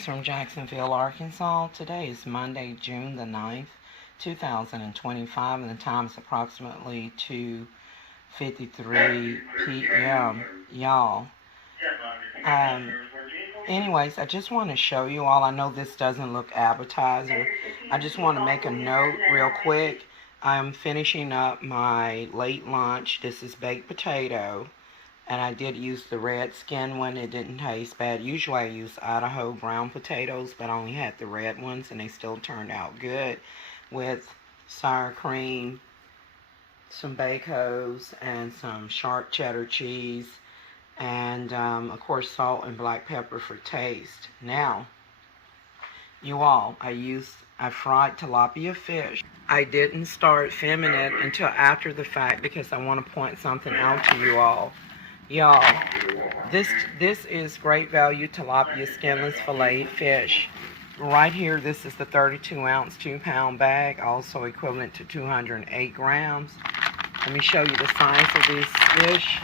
Greetings from Jacksonville, Arkansas. Today is Monday, June the 9th, 2025, and the time is approximately 2:53 p.m. Y'all. Anyways, I just want to show you all. I know this doesn't look appetizer. I just want to make a note real quick. I'm finishing up my late lunch. This is baked potato. And I did use the red skin one. It didn't taste bad. Usually I use Idaho brown potatoes, but I only had the red ones, and they still turned out good with sour cream, some bacos, and some sharp cheddar cheese, and of course salt and black pepper for taste. Now, you all, I fried tilapia fish. I didn't start filming it until after the fact because I want to point something out to you all. Y'all, this is great value tilapia skinless filleted fish. Right here, this is the 32-ounce, 2-pound bag, also equivalent to 208 grams. Let me show you the size of these fish.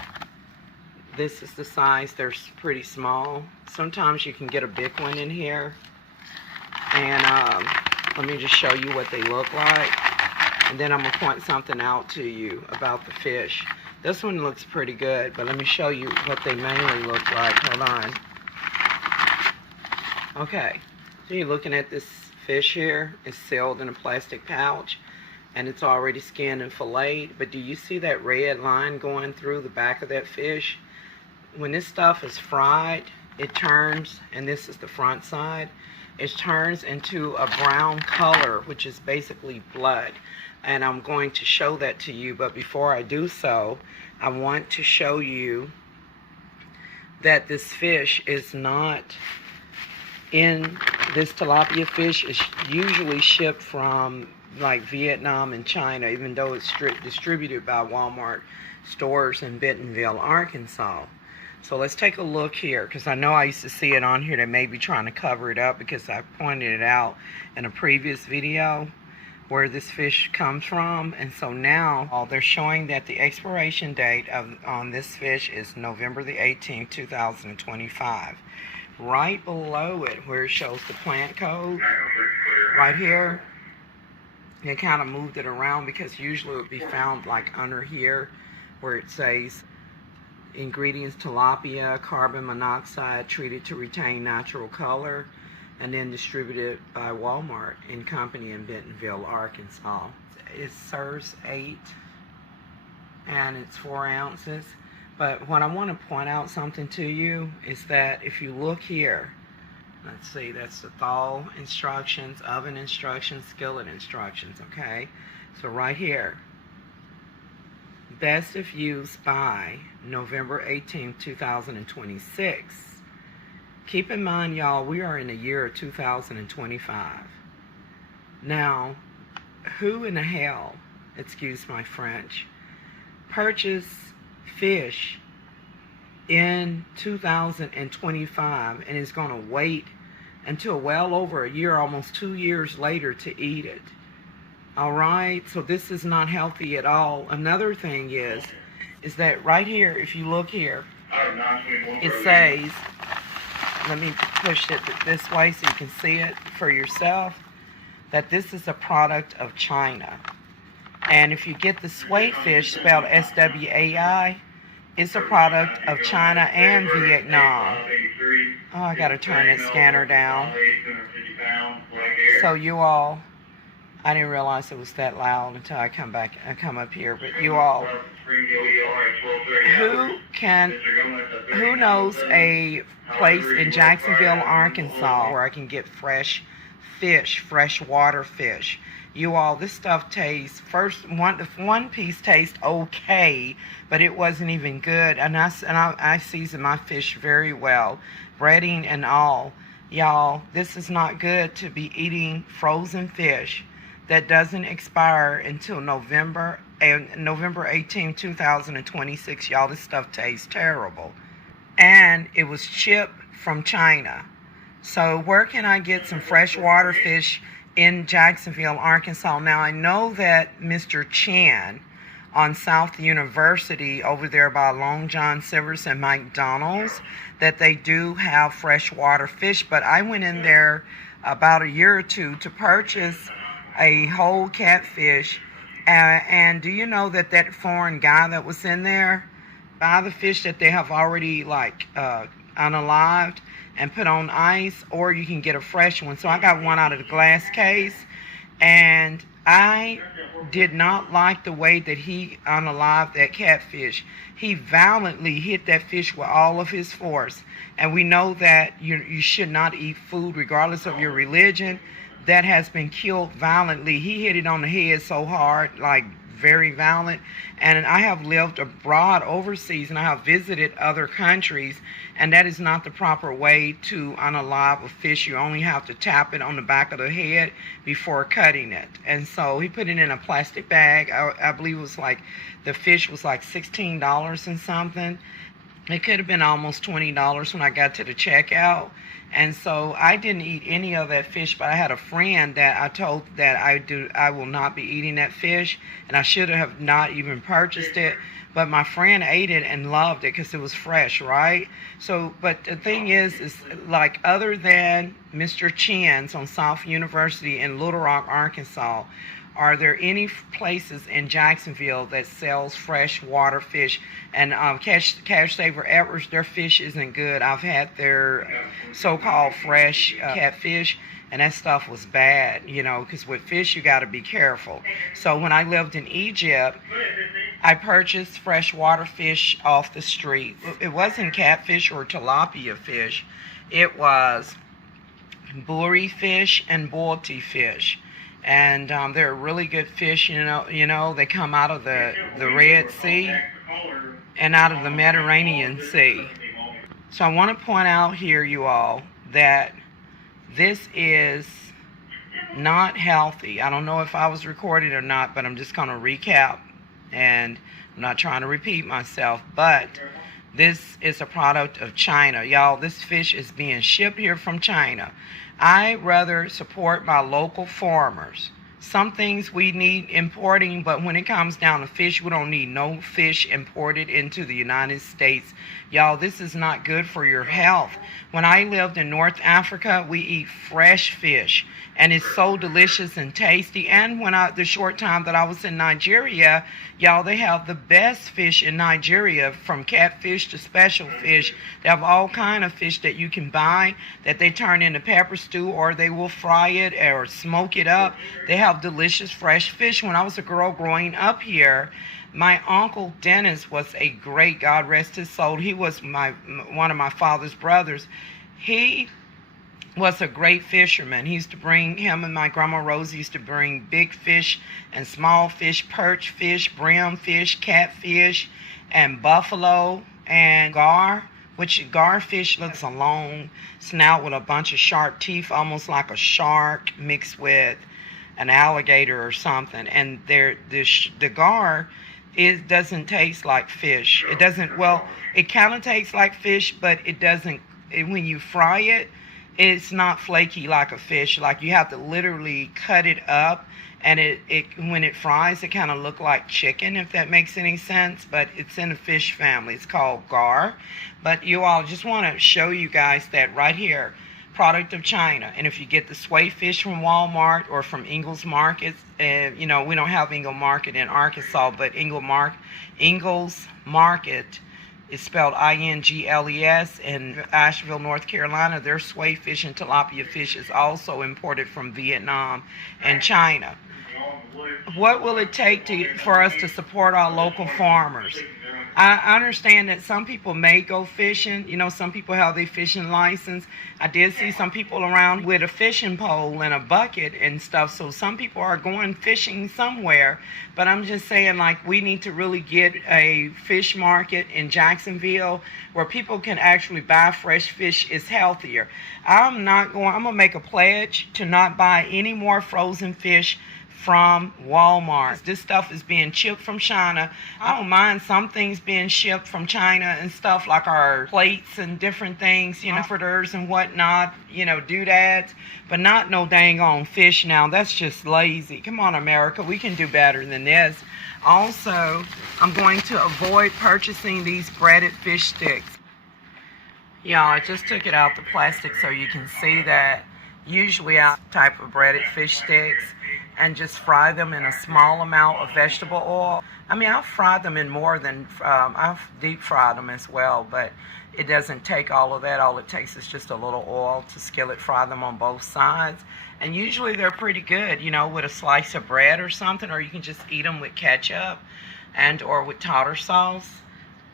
This is the size. They're pretty small. Sometimes you can get a big one in here. And let me just show you what they look like. And then I'm going to point something out to you about the fish. This one looks pretty good, but let me show you what they mainly look like. Hold on. Okay, so you're looking at this fish here. It's sealed in a plastic pouch, and it's already skinned and filleted. But do you see that red line going through the back of that fish? When this stuff is fried, it turns, and this is the front side, it turns into a brown color, which is basically blood. And I'm going to show that to you, but before I do so, I want to show you that this fish is not in, this tilapia fish is usually shipped from like Vietnam and China, even though it's distributed by Walmart stores in Bentonville, Arkansas. So let's take a look here, because I know I used to see it on here. They may be trying to cover it up because I pointed it out in a previous video where this fish comes from. And so now they're showing that the expiration date on this fish is November the 18th, 2025. Right below it, where it shows the plant code, right here, they kind of moved it around because usually it would be found like under here where it says ingredients: tilapia, carbon monoxide, treated to retain natural color, and then distributed by Walmart and Company in Bentonville, Arkansas. It serves 8 and it's 4 ounces. But what I want to point out something to you is that if you look here, let's see, that's the thaw instructions, oven instructions, skillet instructions, okay? So right here, best if used by November 18th, 2026. Keep in mind, y'all, we are in the year of 2025. Now, who in the hell, excuse my French, purchased fish in 2025 and is going to wait until well over a year, almost 2 years later, to eat it? All right, so this is not healthy at all. Another thing is that right here, if you look here, it says, let me push it this way so you can see it for yourself, that this is a product of China. And if you get the Swai fish, spelled S-W-A-I, it's a product of China and Vietnam. Oh, I gotta turn that scanner down. So you all, I didn't realize it was that loud until I come up here. But you all, who knows a place in Jacksonville, Arkansas, where I can get fresh fish, fresh water fish? You all, this stuff tastes, one piece tastes okay, but it wasn't even good. And I season my fish very well, breading and all. Y'all, this is not good to be eating frozen fish that doesn't expire until November 18, 2026. Y'all, this stuff tastes terrible. And it was shipped from China. So where can I get some freshwater fish in Jacksonville, Arkansas? Now, I know that Mr. Chen on South University over there by Long John Silver's and McDonald's that they do have freshwater fish. But I went in there about a year or two to purchase a whole catfish. And do you know that that foreign guy that was in there buy the fish that they have already unalived and put on ice, or you can get a fresh one. So I got one out of the glass case, and I did not like the way that he unalived that catfish. He violently hit that fish with all of his force. And we know that you should not eat food regardless of your religion that has been killed violently. He hit it on the head so hard, like very violent. And I have lived abroad overseas, and I have visited other countries, and that is not the proper way to unalive a fish. You only have to tap it on the back of the head before cutting it. And so he put it in a plastic bag. I believe it was like, the fish was like $16 and something. It could have been almost $20 when I got to the checkout. And so I didn't eat any of that fish, but I had a friend that I told that I will not be eating that fish, and I should have not even purchased it. But my friend ate it and loved it because it was fresh, right? So, but the thing is like, other than Mr. CHENS on South University in Little Rock, Arkansas, are there any places in Jacksonville that sells freshwater fish? And Cash Saver Edwards, their fish isn't good. I've had their so-called fresh catfish, and that stuff was bad, you know, because with fish you got to be careful. So when I lived in Egypt, I purchased freshwater fish off the street. It wasn't catfish or tilapia fish. It was buri fish and boilty fish. And they're really good fish, you know, they come out of the Red Sea and out of the Mediterranean Sea. So I want to point out here, you all, that this is not healthy. I don't know if I was recorded or not, but I'm just going to recap, and I'm not trying to repeat myself, but this is a product of China. Y'all, this fish is being shipped here from China. I rather support my local farmers. Some things we need importing, but when it comes down to fish, we don't need no fish imported into the United States. Y'all, this is not good for your health. When I lived in North Africa, we eat fresh fish, and it's so delicious and tasty. And when the short time that I was in Nigeria, y'all, they have the best fish in Nigeria, from catfish to special fish. They have all kind of fish that you can buy that they turn into pepper stew, or they will fry it or smoke it up. They have delicious fresh fish. When I was a girl growing up here, my uncle Dennis was a great, God rest his soul, he was one of my father's brothers. He was a great fisherman. He used to bring, him and my grandma Rosie used to bring big fish and small fish, perch fish, brim fish, catfish, and buffalo and gar, which garfish looks a long snout with a bunch of sharp teeth, almost like a shark mixed with an alligator or something. And the gar, it doesn't taste like fish. It doesn't, well, it kind of tastes like fish, but it doesn't, when you fry it, it's not flaky like a fish. Like, you have to literally cut it up, and when it fries, it kind of look like chicken, if that makes any sense. But it's in the fish family. It's called gar. But you all, just want to show you guys that right here, product of China. And if you get the Swai fish from Walmart or from Ingles Markets, you know, we don't have Ingle Market in Arkansas, but Ingles Market is spelled I-N-G-L-E-S. In Asheville, North Carolina, their Swai fish and tilapia fish is also imported from Vietnam and China. What will it take for us to support our local farmers? I understand that some people may go fishing. You know, some people have their fishing license. I did see some people around with a fishing pole and a bucket and stuff. So some people are going fishing somewhere. But I'm just saying, like, we need to really get a fish market in Jacksonville where people can actually buy fresh fish. It's healthier. I'm going to make a pledge to not buy any more frozen fish from Walmart. This stuff is being shipped from China. I don't mind some things being shipped from China and stuff, like our plates and different things, you know, comforters and whatnot, you know, doodads, but not no dang on fish now. That's just lazy. Come on, America, we can do better than this. Also, I'm going to avoid purchasing these breaded fish sticks. Y'all, I just took it out the plastic so you can see that. Usually I type of breaded fish sticks and just fry them in a small amount of vegetable oil. I mean, I've fried them in more than, I've deep fried them as well, but it doesn't take all of that. All it takes is just a little oil to skillet fry them on both sides. And usually they're pretty good, you know, with a slice of bread or something, or you can just eat them with ketchup and or with tartar sauce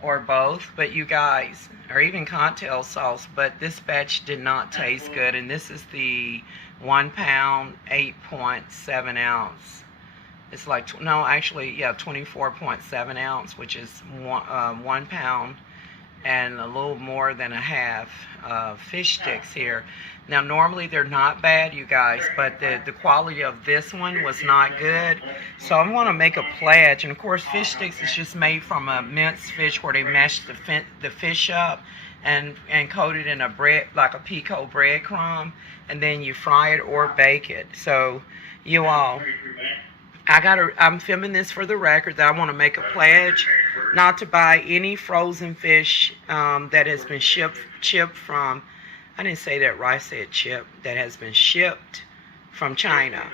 or both. But you guys, or even cocktail sauce, but this batch did not taste good. And this is the 1 pound, 8.7 ounce. It's like, no, actually, yeah, 24.7 ounce, which is 1 pound and a little more than a half fish sticks here. Now, normally they're not bad, you guys, but the quality of this one was not good. So I'm going to make a pledge. And of course, fish sticks is just made from a minced fish where they mash the fish up and coat it in a bread, like a pico breadcrumb, and then you fry it or bake it. So you all, I'm filming this for the record that I want to make a pledge not to buy any frozen fish that has been shipped from, I didn't say that right, I said chip, that has been shipped from China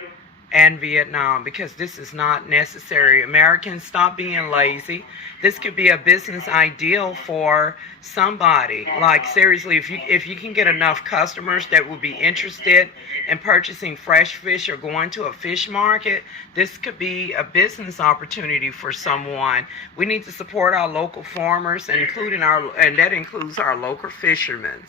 and Vietnam, because this is not necessary. Americans, stop being lazy. This could be a business ideal for somebody. Like, seriously, if you can get enough customers that will be interested in purchasing fresh fish or going to a fish market, this could be a business opportunity for someone. We need to support our local farmers, and that includes our local fishermen.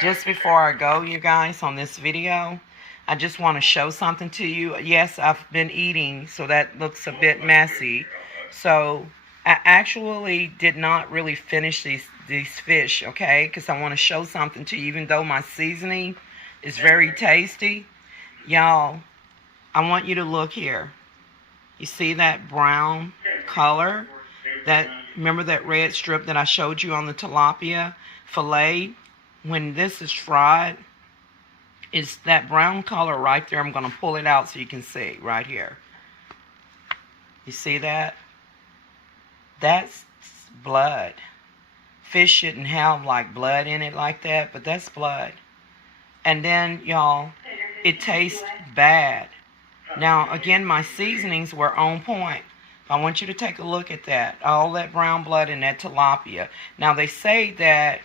Just before I go, you guys, on this video, I just want to show something to you. Yes, I've been eating, so that looks a bit messy. So I actually did not really finish these fish, okay? Because I want to show something to you, even though my seasoning is very tasty. Y'all, I want you to look here. You see that brown color? Remember that red strip that I showed you on the tilapia fillet? When this is fried, it's that brown color right there. I'm going to pull it out so you can see right here. You see that? That's blood. Fish shouldn't have like blood in it like that, but that's blood. And then, y'all, it tastes bad. Now, again, my seasonings were on point. I want you to take a look at that. All that brown blood in that tilapia. Now, they say that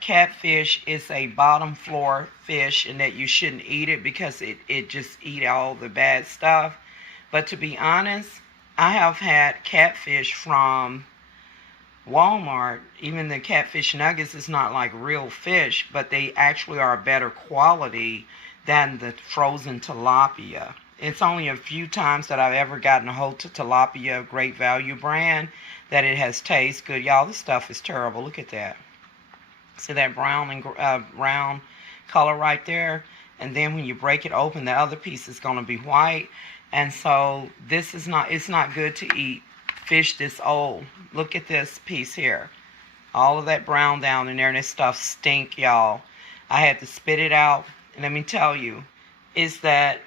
catfish is a bottom floor fish and that you shouldn't eat it because it just eat all the bad stuff. But to be honest, I have had catfish from Walmart. Even the catfish nuggets is not like real fish, but they actually are better quality than the frozen tilapia. It's only a few times that I've ever gotten a hold of tilapia, Great Value brand, that it has tasted good. Y'all, this stuff is terrible. Look at that. See that brown and brown color right there? And then when you break it open, the other piece is going to be white. And so this is not, it's not good to eat fish this old. Look at this piece here. All of that brown down in there, and this stuff stink, y'all. I had to spit it out. And let me tell you, is that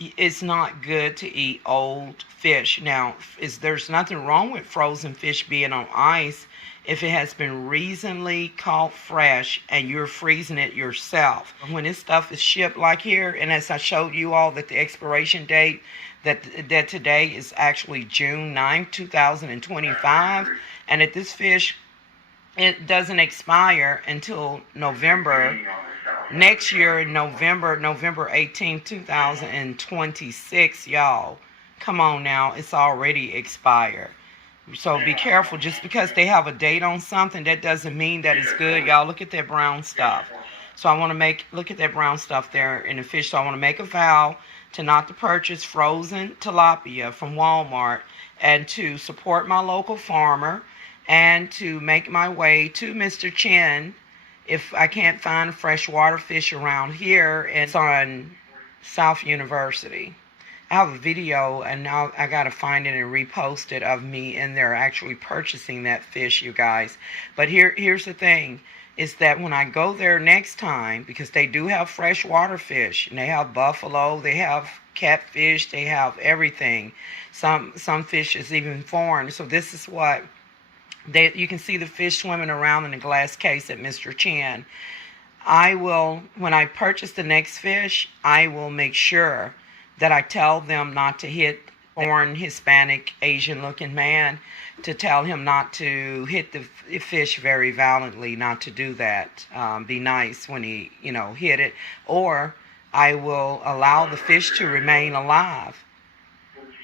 it's not good to eat old fish. Now, there's nothing wrong with frozen fish being on ice if it has been recently caught fresh and you're freezing it yourself. When this stuff is shipped like here, and as I showed you all that the expiration date, that today is actually June 9th, 2025, and that this fish, it doesn't expire until November next year, in November 18th, 2026, y'all. Come on now, it's already expired. So be careful. Just because they have a date on something, that doesn't mean that it's good. Y'all, look at that brown stuff. So I want to look at that brown stuff there in the fish. So I want to make a vow to not to purchase frozen tilapia from Walmart and to support my local farmer and to make my way to Mr. Chen if I can't find freshwater fish around here. And it's on South University. I have a video, and now I gotta find it and repost it, of me in there actually purchasing that fish, you guys. But here's the thing, is that when I go there next time, because they do have freshwater fish, and they have buffalo, they have catfish, they have everything. Some fish is even foreign. So this is what you can see, the fish swimming around in a glass case at Mr. Chen. I will, when I purchase the next fish, I will make sure that I tell them not to hit foreign, Hispanic, Asian looking man, to tell him not to hit the fish very violently, not to do that. Be nice when he, hit it. Or I will allow the fish to remain alive.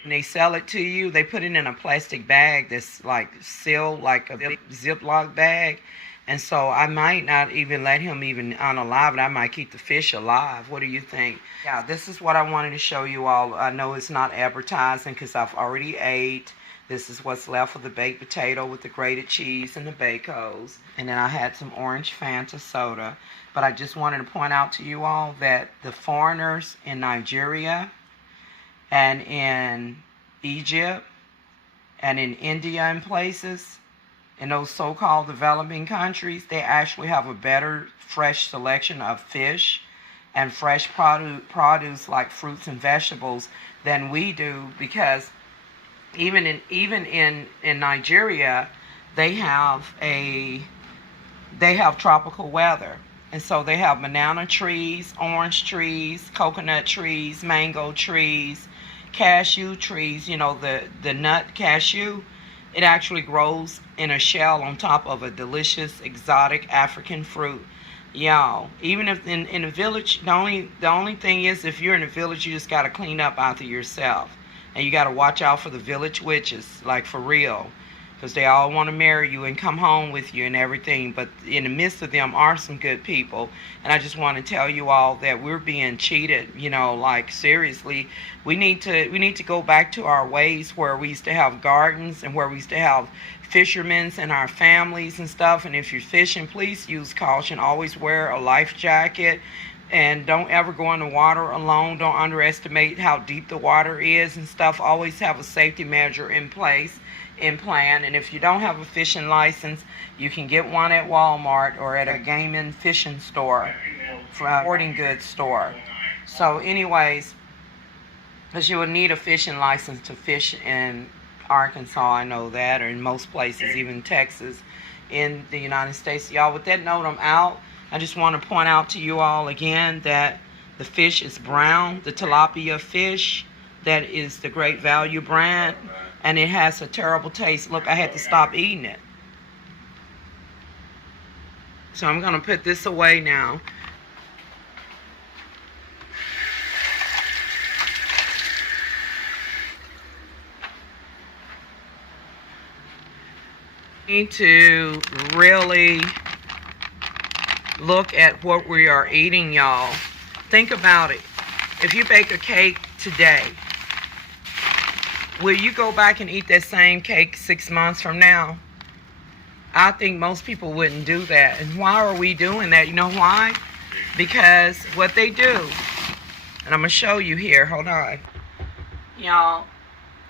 When they sell it to you, they put it in a plastic bag that's like sealed, like a Ziploc bag. And so I might not even let him even unalive it. I might keep the fish alive. What do you think? Yeah, this is what I wanted to show you all. I know it's not advertising because I've already ate. This is what's left of the baked potato with the grated cheese and the bacos. And then I had some orange Fanta soda. But I just wanted to point out to you all that the foreigners in Nigeria and in Egypt and in India and places, in those so-called developing countries, they actually have a better fresh selection of fish and fresh produce like fruits and vegetables than we do, because even in Nigeria, they have tropical weather. And so they have banana trees, orange trees, coconut trees, mango trees, cashew trees, the nut cashew. It actually grows in a shell on top of a delicious exotic African fruit. Y'all, even if in a village, the only thing is, if you're in a village, you just got to clean up after yourself. And you got to watch out for the village witches, like for real. Because they all want to marry you and come home with you and everything. But in the midst of them are some good people. And I just want to tell you all that we're being cheated, like seriously. We need to go back to our ways where we used to have gardens and where we used to have fishermen and our families and stuff. And if you're fishing, please use caution. Always wear a life jacket. And don't ever go in the water alone. Don't underestimate how deep the water is and stuff. Always have a safety measure in place, in plan. And if you don't have a fishing license, you can get one at Walmart or at a game and fishing store, sporting goods store. So anyways, because you would need a fishing license to fish in Arkansas, I know that, or in most places, even Texas, in the United States. Y'all, with that note, I'm out. I just want to point out to you all again that the fish is brown, the tilapia fish, that is the Great Value brand, and it has a terrible taste. Look, I had to stop eating it. So I'm going to put this away now. Need to really look at what we are eating, y'all. Think about it. If you bake a cake today, will you go back and eat that same cake 6 months from now? I think most people wouldn't do that. And why are we doing that? You know why? Because what they do, and I'm going to show you here. Hold on. Y'all,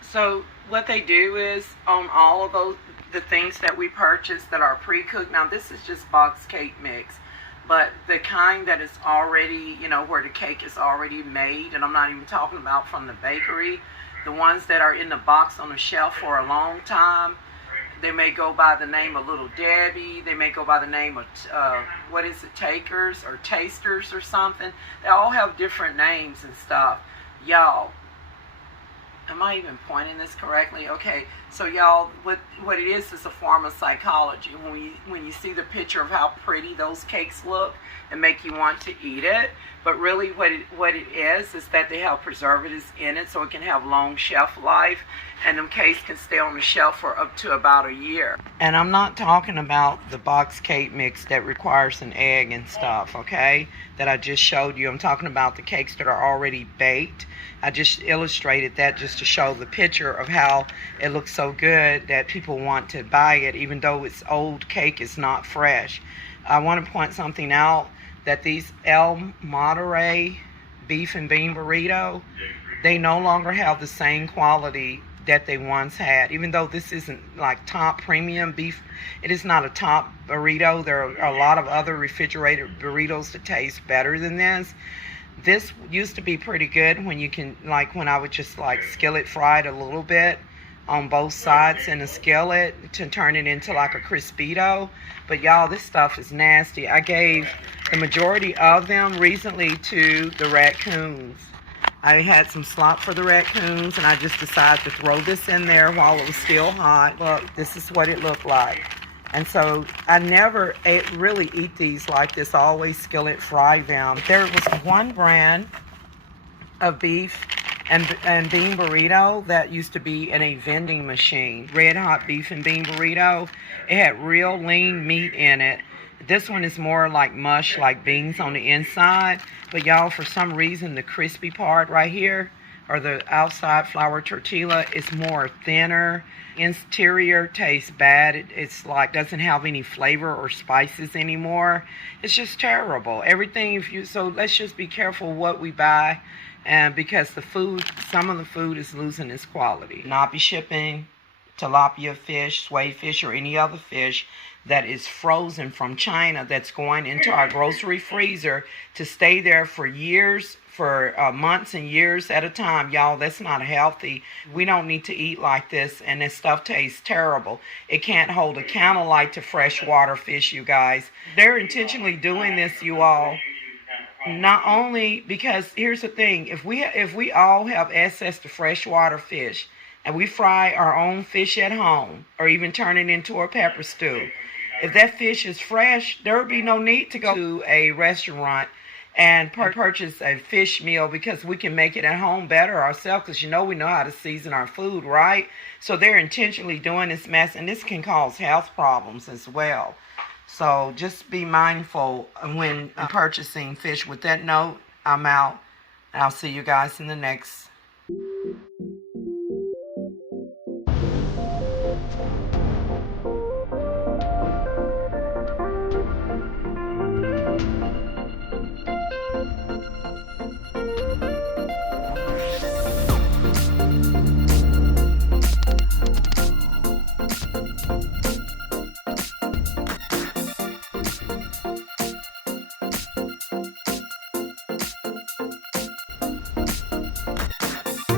so what they do is on all of the things that we purchase that are pre-cooked. Now, this is just box cake mix. But the kind that is already, where the cake is already made, and I'm not even talking about from the bakery, the ones that are in the box on the shelf for a long time, they may go by the name of Little Debbie, they may go by the name of, Takers or Tasters or something. They all have different names and stuff. Y'all, am I even pointing this correctly? Okay, so y'all, what it is a form of psychology. When you see the picture of how pretty those cakes look and make you want to eat it, but really what it is that they have preservatives in it so it can have long shelf life, and them cakes can stay on the shelf for up to about a year. And I'm not talking about the box cake mix that requires an egg and stuff, okay, that I just showed you. I'm talking about the cakes that are already baked. I just illustrated that just to show the picture of how it looks so so good that people want to buy it, even though it's old cake, it's not fresh. I want to point something out, that these El Monterey beef and bean burrito, they no longer have the same quality that they once had. Even though this isn't like top premium beef, it is not a top burrito. There are a lot of other refrigerated burritos that taste better than this. This used to be pretty good when you can, like when I would just like skillet fry it a little bit on both sides in a skillet to turn it into like a crispito. But y'all, this stuff is nasty. I gave the majority of them recently to the raccoons. I had some slop for the raccoons, and I just decided to throw this in there while it was still hot. Look, this is what it looked like. And so I never really eat these like this. I always skillet fry them. There was one brand of beef and bean burrito that used to be in a vending machine. Red Hot beef and bean burrito. It had real lean meat in it. This one is more like mush, like beans on the inside. But y'all, for some reason, the crispy part right here, or the outside flour tortilla, is more thinner. Interior tastes bad. It's like doesn't have any flavor or spices anymore. It's just terrible. Everything, so let's just be careful what we buy, and because the food, some of the food is losing its quality. Not be shipping tilapia fish, swai fish, or any other fish that is frozen from China that's going into our grocery freezer to stay there for years, for months and years at a time. Y'all, that's not healthy. We don't need to eat like this, and this stuff tastes terrible. It can't hold a candle light to freshwater fish, you guys. They're intentionally doing this, you all. Not only because, here's the thing, if we all have access to freshwater fish, and we fry our own fish at home, or even turn it into a pepper stew, if that fish is fresh, there would be no need to go to a restaurant and purchase a fish meal, because we can make it at home better ourselves, because we know how to season our food, right? So they're intentionally doing this mess, and this can cause health problems as well. So just be mindful when purchasing fish. With that note, I'm out, and I'll see you guys in the next